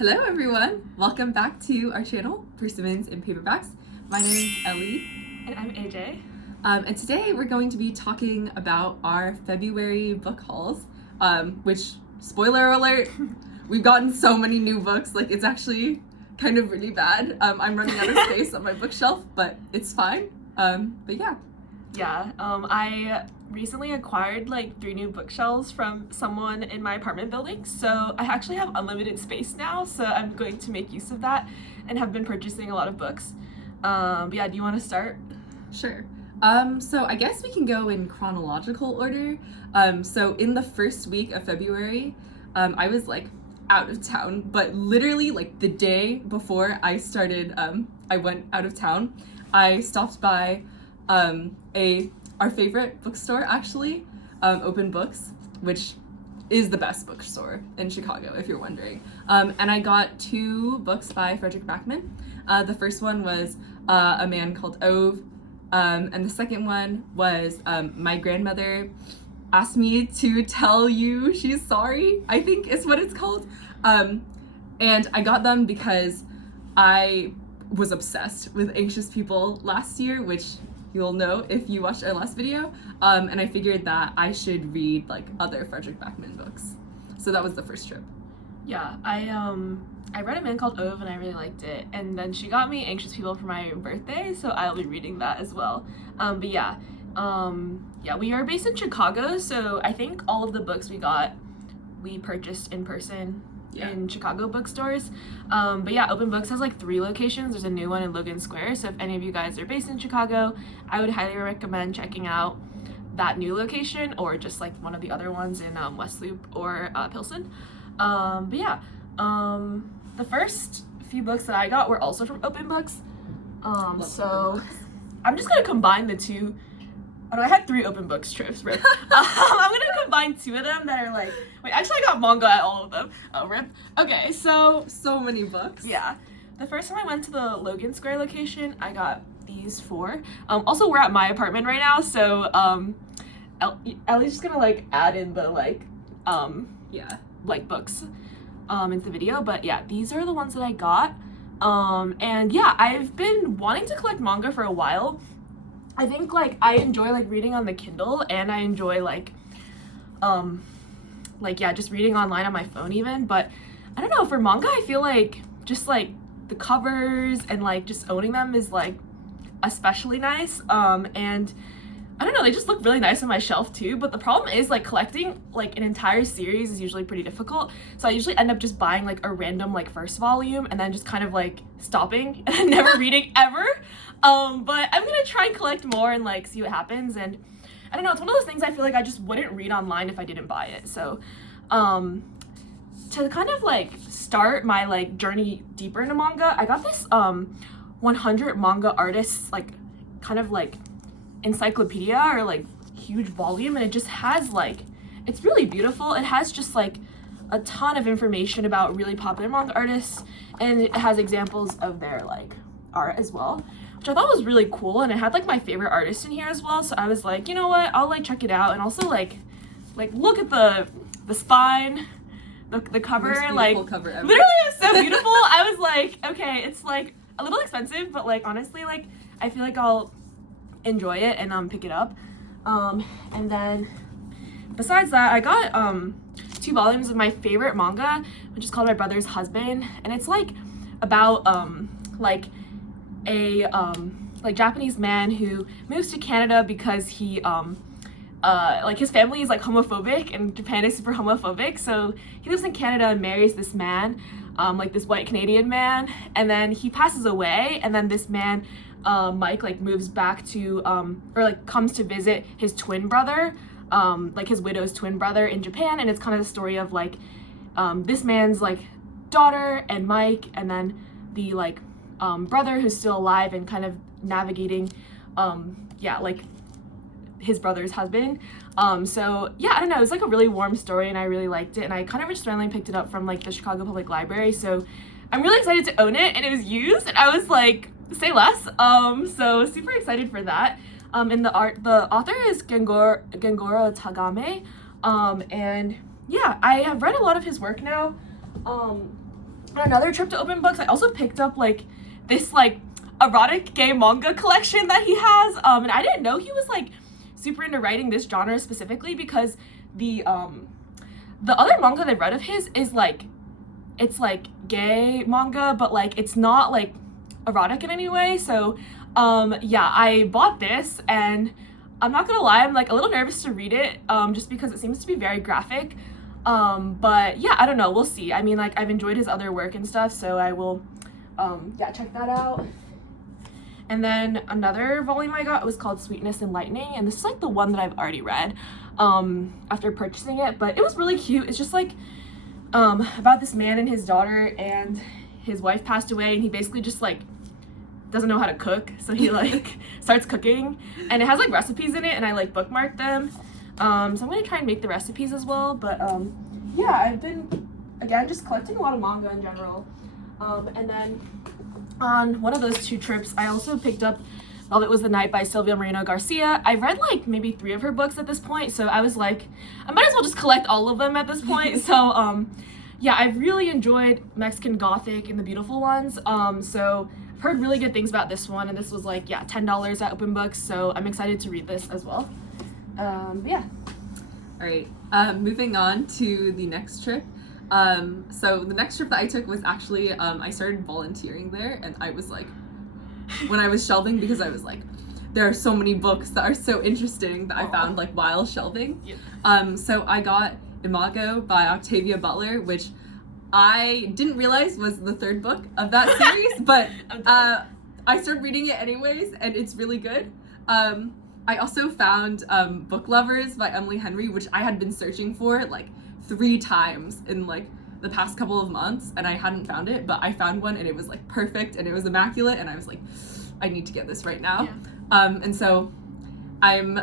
Hello everyone! Welcome back to our channel, Persimmons and Paperbacks. My name is Ellie. And I'm AJ. And today we're going to be talking about our February book hauls, which, spoiler alert, we've gotten so many new books, like it's actually kind of really bad. I'm running out of space on my bookshelf, but it's fine. But yeah. Yeah, I recently acquired like 3 new bookshelves from someone in my apartment building, so I actually have unlimited space now, so I'm going to make use of that and have been purchasing a lot of books. But yeah, do you want to start? Sure. So I guess we can go in chronological order. So in the first week of February, I was like out of town, but literally like the day before I started, I went out of town. I stopped by our favorite bookstore actually, Open Books, which is the best bookstore in Chicago, if you're wondering. And I got 2 books by Frederick Backman. The first one was A Man Called Ove, and the second one was My Grandmother Asked Me to Tell You She's Sorry, I think is what it's called. And I got them because I was obsessed with Anxious People last year, which you'll know if you watched our last video, and I figured that I should read like other Frederick Backman books. So that was the first trip. Yeah, I read A Man Called Ove and I really liked it, and then she got me Anxious People for my birthday, so I'll be reading that as well. But yeah, we are based in Chicago, so I think all of the books we purchased in person. Yeah. In Chicago bookstores. But yeah, Open Books has like 3 locations. There's a new one in Logan Square, so if any of you guys are based in Chicago, I would highly recommend checking out that new location or just like one of the other ones in West Loop or Pilsen. But yeah, the first few books that I got were also from Open Books. So I'm just gonna combine the 2. Oh no, I had 3 Open Books trips, rip. I'm gonna combine 2 of them that are like, wait, actually I got manga at all of them. Oh, rip. Okay, so many books. Yeah. The first time I went to the Logan Square location, I got these 4. Also, we're at my apartment right now, so Ellie's just gonna like add in the like books into the video. But yeah, these are the ones that I got. And yeah, I've been wanting to collect manga for a while. I think like I enjoy like reading on the Kindle, and I enjoy just reading online on my phone even, but I don't know, for manga I feel like just like the covers and like just owning them is like especially nice, and I don't know, they just look really nice on my shelf too. But the problem is like collecting like an entire series is usually pretty difficult, so I usually end up just buying like a random like first volume and then just kind of like stopping and never reading ever. But I'm gonna try and collect more and like see what happens. And I don't know, it's one of those things I feel like I just wouldn't read online if I didn't buy it. So to kind of like start my like journey deeper into manga, I got this 100 manga artists like kind of like encyclopedia or like huge volume, and it just has like, it's really beautiful. It has just like a ton of information about really popular manga artists, and it has examples of their like art as well, which I thought was really cool. And it had like my favorite artist in here as well, so I was like, you know what, I'll like check it out. And also like look at the spine, the cover, like cover ever. Literally it was so beautiful. I was like, okay, it's like a little expensive, but like honestly, like I feel like I'll enjoy it and pick it up. And then besides that, I got 2 volumes of my favorite manga, which is called My Brother's Husband, and it's like about like a like Japanese man who moves to Canada because he like his family is like homophobic, and Japan is super homophobic, so he lives in Canada and marries this man, like this white Canadian man, and then he passes away, and then this man Mike like moves back to or like comes to visit his twin brother, like his widow's twin brother in Japan. And it's kind of the story of like this man's like daughter and Mike, and then the like brother who's still alive and kind of navigating like his brother's husband. So yeah, I don't know, it was like a really warm story and I really liked it, and I kind of just randomly picked it up from like the Chicago Public Library, so I'm really excited to own it. And it was used, and I was like, say less. So super excited for that. And the author is Gengoro Tagame, and yeah, I have read a lot of his work now. on another trip to open books, I also picked up like this like erotic gay manga collection that he has. And I didn't know he was like super into writing this genre specifically, because the other manga that I read of his is like, it's like gay manga, but like it's not like erotic in any way. So yeah, I bought this, and I'm not gonna lie, I'm like a little nervous to read it, just because it seems to be very graphic. But yeah, I don't know, we'll see. I mean, like, I've enjoyed his other work and stuff, so I will yeah, check that out. And then another volume I got was called Sweetness and Lightning, and this is like the one that I've already read after purchasing it, but it was really cute. It's just like about this man and his daughter, and his wife passed away, and he basically just like doesn't know how to cook, so he like starts cooking, and it has like recipes in it, and I like bookmarked them. So I'm gonna try and make the recipes as well. But yeah, I've been again just collecting a lot of manga in general. And then on one of those 2 trips, I also picked up Velvet Was the Night by Silvia Moreno Garcia. I've read like maybe 3 of her books at this point, so I was like, I might as well just collect all of them at this point. So yeah, I've really enjoyed Mexican Gothic and the Beautiful Ones. So I've heard really good things about this one, and this was like, yeah, $10 at Open Books, so I'm excited to read this as well. Yeah. All right, moving on to the next trip. So the next trip that I took was actually, I started volunteering there, and I was like, when I was shelving, because I was like, there are so many books that are so interesting that I found like while shelving. Yeah. So I got Imago by Octavia Butler, which I didn't realize was the 3rd book of that series, but I started reading it anyways, and it's really good. I also found Book Lovers by Emily Henry, which I had been searching for like 3 times in like the past couple of months, and I hadn't found it, but I found one, and it was like perfect, and it was immaculate, and I was like, I need to get this right now. Yeah. And so I'm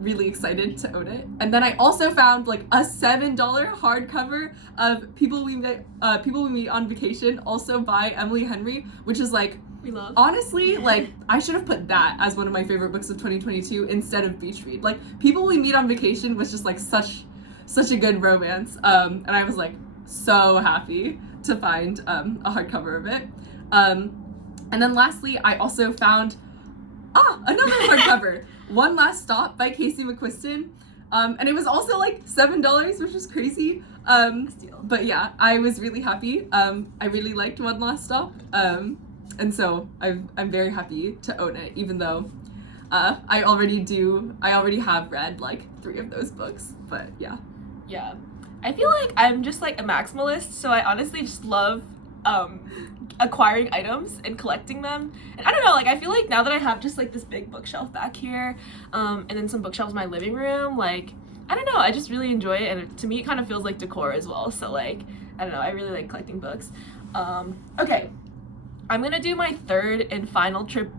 really excited to own it. And then I also found like a $7 hardcover of People We Meet on Vacation, also by Emily Henry, which is like, we love. Honestly, like, I should have put that as one of my favorite books of 2022 instead of Beach Read. Like, People We Meet on Vacation was just like such a good romance, and I was like so happy to find a hardcover of it. And then lastly, I also found another hardcover, One Last Stop by Casey McQuiston, and it was also like $7, which is crazy. But yeah, I was really happy. I really liked One Last Stop, and so I'm very happy to own it, even though I already have read like 3 of those books. But yeah. Yeah, I feel like I'm just like a maximalist, so I honestly just love acquiring items and collecting them. And I don't know, like, I feel like now that I have just like this big bookshelf back here, and then some bookshelves in my living room, like, I don't know, I just really enjoy it, and to me it kind of feels like decor as well. So like, I don't know, I really like collecting books. Okay, I'm gonna do my 3rd and final trip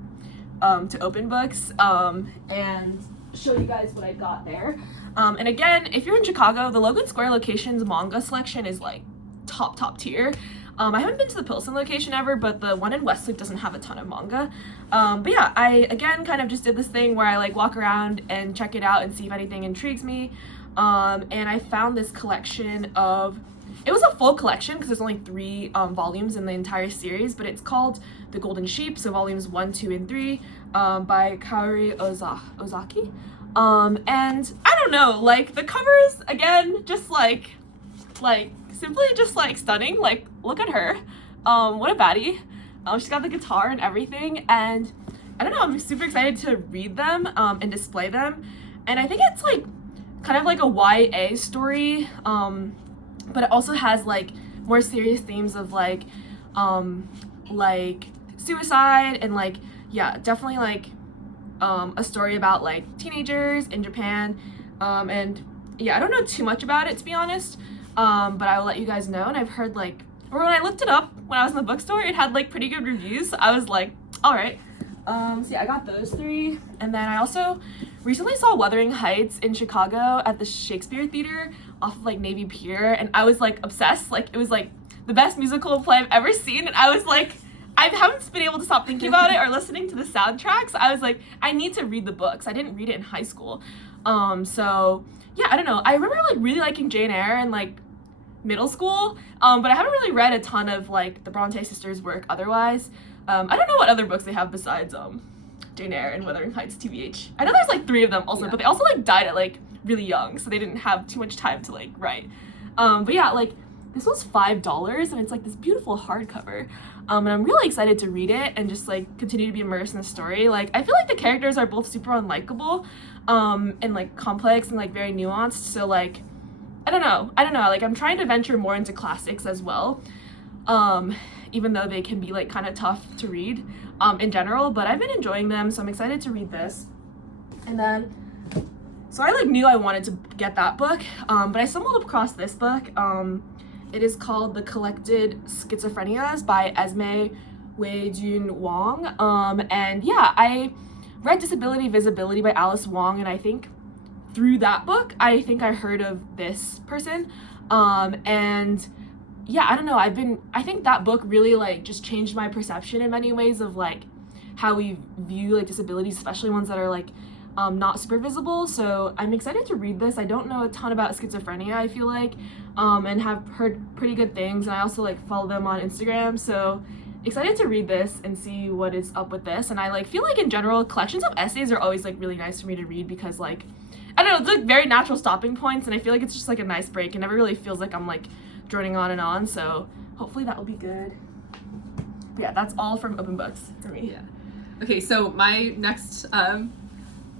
to Open Books, and show you guys what I got there. And again, if you're in Chicago, the Logan Square location's manga selection is like top tier. I haven't been to the Pilsen location ever, but the one in Westloop doesn't have a ton of manga. But yeah, I again kind of just did this thing where I like walk around and check it out and see if anything intrigues me. And I found this collection of, it was a full collection because there's only 3 volumes in the entire series, but it's called The Golden Sheep, so volumes 1, 2, and 3, by Kaori Ozaki. And I don't know, like, the covers, again, just like simply just like stunning. Like, look at her, what a baddie. She's got the guitar and everything, and I don't know, I'm super excited to read them and display them. And I think it's like kind of like a YA story, but it also has like more serious themes of like suicide, and like, yeah, definitely like a story about like teenagers in Japan, and yeah, I don't know too much about it, to be honest, but I will let you guys know. And I've heard like, or when I looked it up when I was in the bookstore, it had like pretty good reviews, so I was like, all right. So yeah, I got those 3, and then I also recently saw Wuthering Heights in Chicago at the Shakespeare Theater off of like Navy Pier, and I was like obsessed. Like, it was like the best musical play I've ever seen, and I was like, I haven't been able to stop thinking about it or listening to the soundtracks. I was like, I need to read the books. I didn't read it in high school. So yeah, I don't know. I remember like really liking Jane Eyre and like middle school, but I haven't really read a ton of like the Bronte sisters' work otherwise. I don't know what other books they have besides Jane Eyre and Wuthering Heights TBH. I know there's like 3 of them also, but they also like died at like really young, so they didn't have too much time to like write. But yeah, like this was $5 and it's like this beautiful hardcover. And I'm really excited to read it and just like continue to be immersed in the story. Like I feel like the characters are both super unlikable, and like complex and like very nuanced. So like I don't know. Like I'm trying to venture more into classics as well. Even though they can be like kind of tough to read in general, but I've been enjoying them, so I'm excited to read this. And then so I like knew I wanted to get that book, but I stumbled across this book. It is called The Collected Schizophrenias by Esme Wei-Jun Wong. And yeah, I read Disability Visibility by Alice Wong, and I think through that book, I think I heard of this person. And yeah, I don't know, I think that book really like just changed my perception in many ways of like how we view like disabilities, especially ones that are like not super visible. So I'm excited to read this. I don't know a ton about schizophrenia, I feel like, and have heard pretty good things, and I also like follow them on Instagram, so excited to read this and see what is up with this. And I like feel like in general collections of essays are always like really nice for me to read because like I don't know, it's like very natural stopping points, and I feel like it's just like a nice break. It never really feels like I'm like droning on and on, so hopefully that will be good. But yeah, that's all from Open Books for me. Yeah. Okay, so my next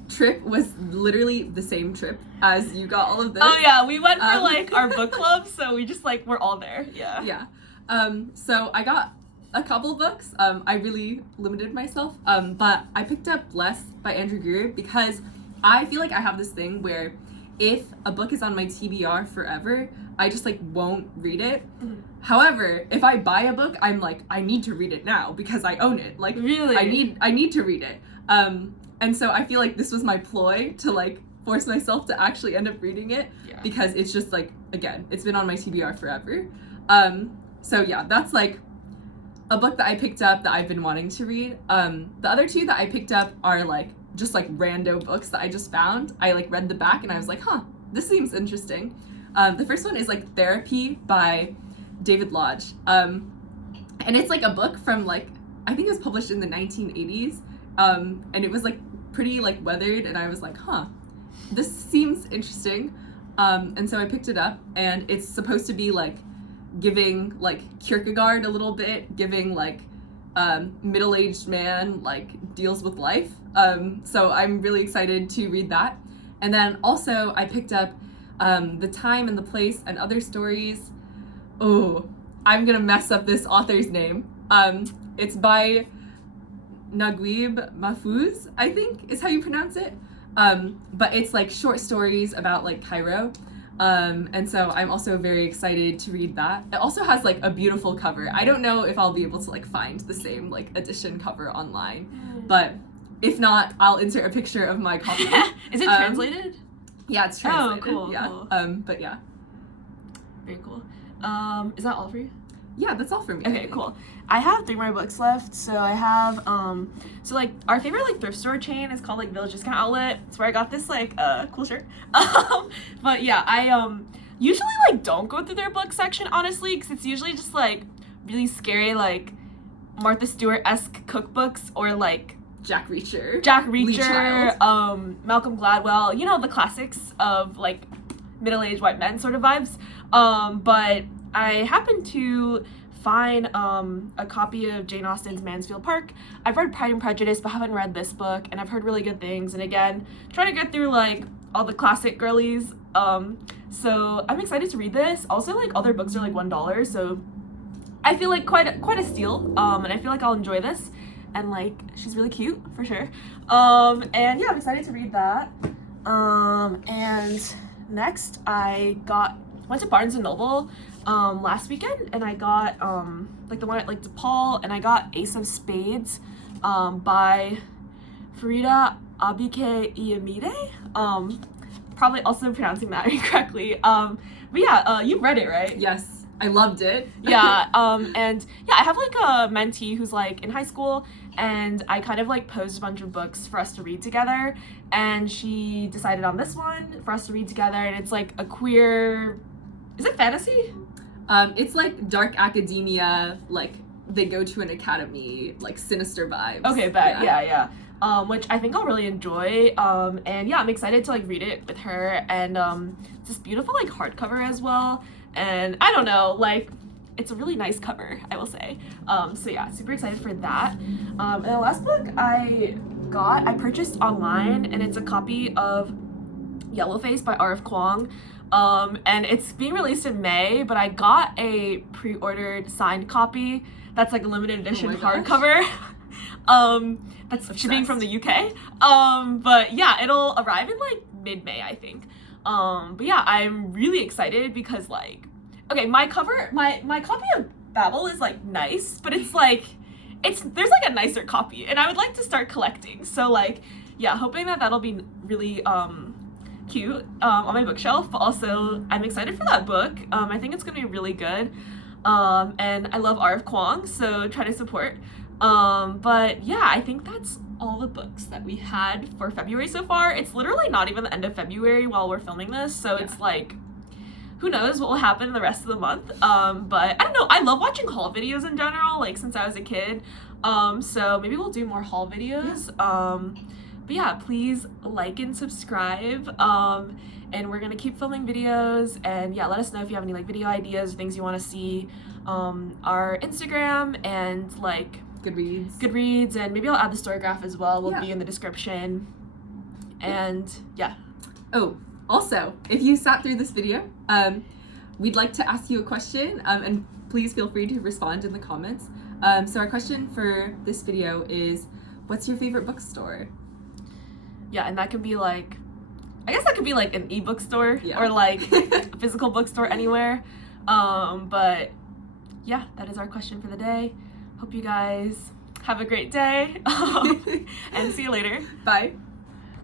trip was literally the same trip as you got all of this. Oh yeah, we went for like our book club, so we just like we're all there. Yeah. Yeah. So I got a couple books. I really limited myself. But I picked up Bless by Andrew Greer because I feel like I have this thing where if a book is on my TBR forever, I just like won't read it. Mm-hmm. However, if I buy a book, I'm like, I need to read it now because I own it. Like really, I need to read it. And so I feel like this was my ploy to like force myself to actually end up reading it because it's just like, again, it's been on my TBR forever. So yeah, that's like a book that I picked up that I've been wanting to read. The other 2 that I picked up are like just like rando books that I just found. I like read the back and I was like, huh, this seems interesting. The first one is like Therapy by David Lodge. And it's like a book from like, I think it was published in the 1980s. And it was like pretty like weathered, and I was like, huh, this seems interesting. And so I picked it up, and it's supposed to be like giving like Kierkegaard a little bit, giving like middle-aged man like deals with life. So I'm really excited to read that. And then also I picked up The Time and the Place and Other Stories. Oh, I'm gonna mess up this author's name. It's by Naguib Mahfouz, I think is how you pronounce it. But it's like short stories about like Cairo. And so I'm also very excited to read that. It also has like a beautiful cover. I don't know if I'll be able to like find the same like edition cover online, but if not, I'll insert a picture of my copy. Is it translated? Yeah, it's translated. Oh, cool. Yeah. Cool. But yeah. Very cool. Is that all for you? Yeah, that's all for me. Okay, cool. I have 3 more books left. So I have so like our favorite like thrift store chain is called like Village Discount Outlet. It's where I got this like cool shirt. But yeah, I usually like don't go through their book section honestly, because it's usually just like really scary like Martha Stewart-esque cookbooks or like Jack Reacher, Malcolm Gladwell, you know, the classics of like middle-aged white men sort of vibes. But I happened to find a copy of Jane Austen's Mansfield Park. I've read Pride and Prejudice, but haven't read this book, and I've heard really good things. And again, trying to get through like all the classic girlies. So I'm excited to read this. Also, like other books are like $1, so I feel like quite a steal. And I feel like I'll enjoy this. And like she's really cute for sure. And yeah, I'm excited to read that. And next I went to Barnes and Noble last weekend, and I got like the one at like DePaul, and I got Ace of Spades by Farida Abike Iyamide. Probably also pronouncing that incorrectly. But yeah, you've read it, right? Yes. I loved it. Yeah, and yeah, I have like a mentee who's like in high school, and I kind of like posed a bunch of books for us to read together, and she decided on this one for us to read together, and it's like a queer, is it fantasy? It's like dark academia, like they go to an academy, like sinister vibes. Okay, bet. Yeah. Which I think I'll really enjoy. And yeah, I'm excited to like read it with her. And it's this beautiful like hardcover as well. And I don't know, like it's a really nice cover, I will say. So yeah, super excited for that. And the last book I purchased online, and it's a copy of Yellowface by R.F. Kuang. And it's being released in May, but I got a pre-ordered signed copy that's like a limited edition hardcover. That's shipping from the UK. But yeah, it'll arrive in like mid-May, I think. But yeah, I'm really excited because like, okay, my copy of Babel is like nice, but it's like, there's like a nicer copy, and I would like to start collecting. So like, yeah, hoping that that'll be really cute on my bookshelf. But also, I'm excited for that book. I think it's gonna be really good. And I love R.F. Kuang, so try to support. But yeah, I think that's all the books that we had for February so far. It's literally not even the end of February while we're filming this, so it's like, who knows what will happen in the rest of the month. But I don't know, I love watching haul videos in general, like since I was a kid. So maybe we'll do more haul videos. But yeah, please like and subscribe. And we're gonna keep filming videos, and yeah, let us know if you have any like video ideas, things you want to see. Our Instagram and like Goodreads, and maybe I'll add the story graph as well. Will be in the description. And yeah. Oh, also, if you sat through this video, we'd like to ask you a question, and please feel free to respond in the comments. So our question for this video is, what's your favorite bookstore? Yeah, and that could be like, I guess that could be like an ebook store or like a physical bookstore anywhere. But yeah, that is our question for the day. Hope you guys have a great day, and see you later. Bye.